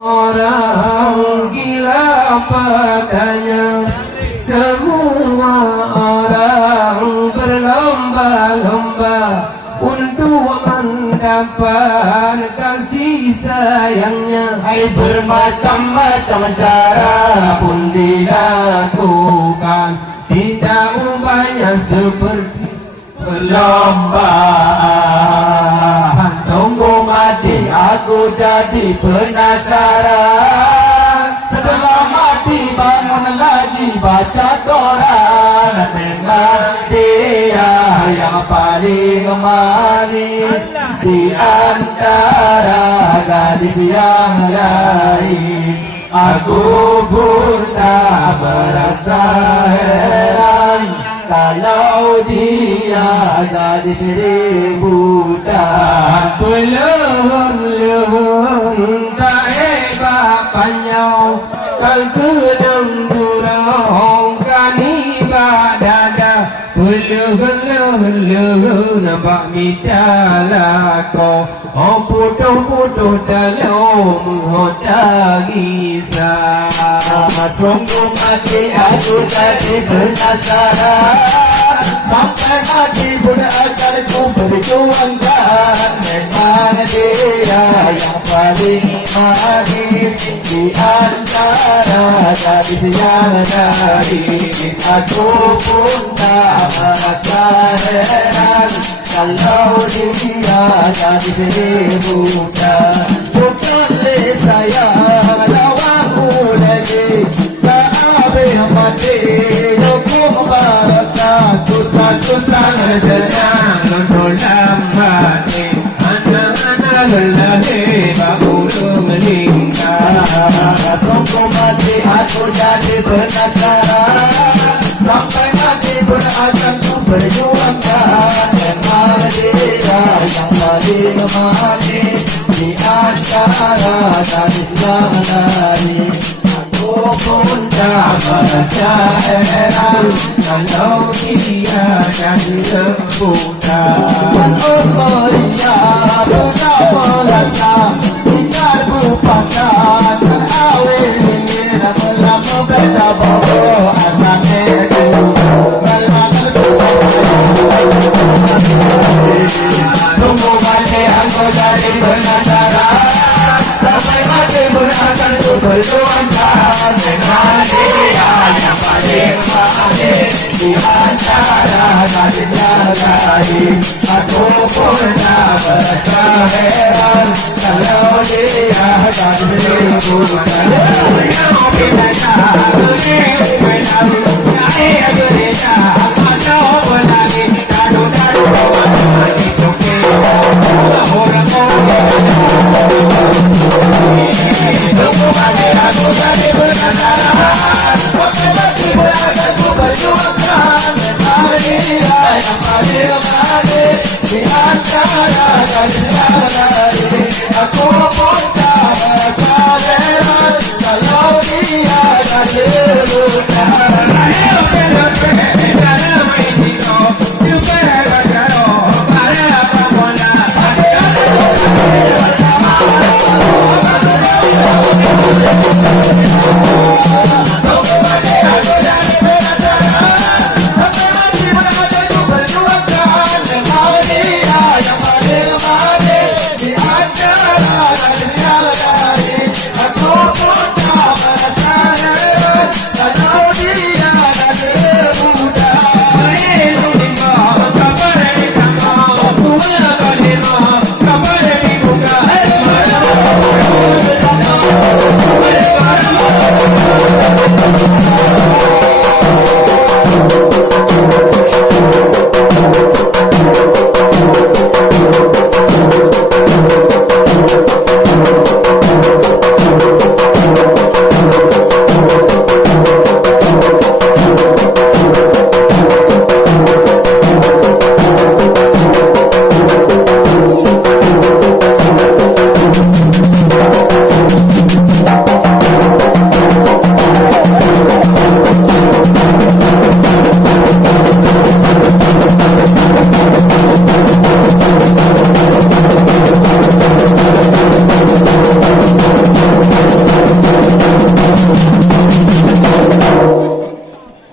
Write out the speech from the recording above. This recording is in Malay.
Orang gila padanya, semua orang berlomba-lomba untuk mendapat kasih sayangnya. Hai bermacam-macam cara pun dilakukan, Tidak ubahnya seperti perlombaan. Sungguh mati aku jadi penasaran. Setelah mati bangun lagi baca Quran. Memang dia yang paling manis di antara gadis yang lain. Aku pun tak merasa heran kalau dia gadis rebutan. Belum tak hebat panjang, kal kedang durang kani badada. Belum nampak minta lako, oh putus dalam menghoda kisah. Sungguh mati aku jadi penasaran, sampai mati pun akan ku perjuangkan. Memang dia yang paling manis di antara gadis yang lain. Aku pun tak merasa heran kalau dia gadis rebutan. Bukanlah saya lawanmu lagi, tak habis mati hukum merasa susah-susah Senang untuk lambat, anak-anak lelaki baru meninggal. Sungguh mati aku jadi penasaran, sampai mati pun akan ku perjuangkan. Memang dia yang paling manis di antara gadis yang lain. Aku pun tak merasa heran Kalau dia jadi rebutan. Oh iya, kau merasa tinggal bupakan kan awal lama-lama beda bawa anak itu malam susah. Tunggu mati aku jadi penasaran, sampai mati pun akan ku perjuangkan. Memang dia yang paling manis di antara gadis yang lain. Aku pun tak merasa heran kalau dia gadis rebutan.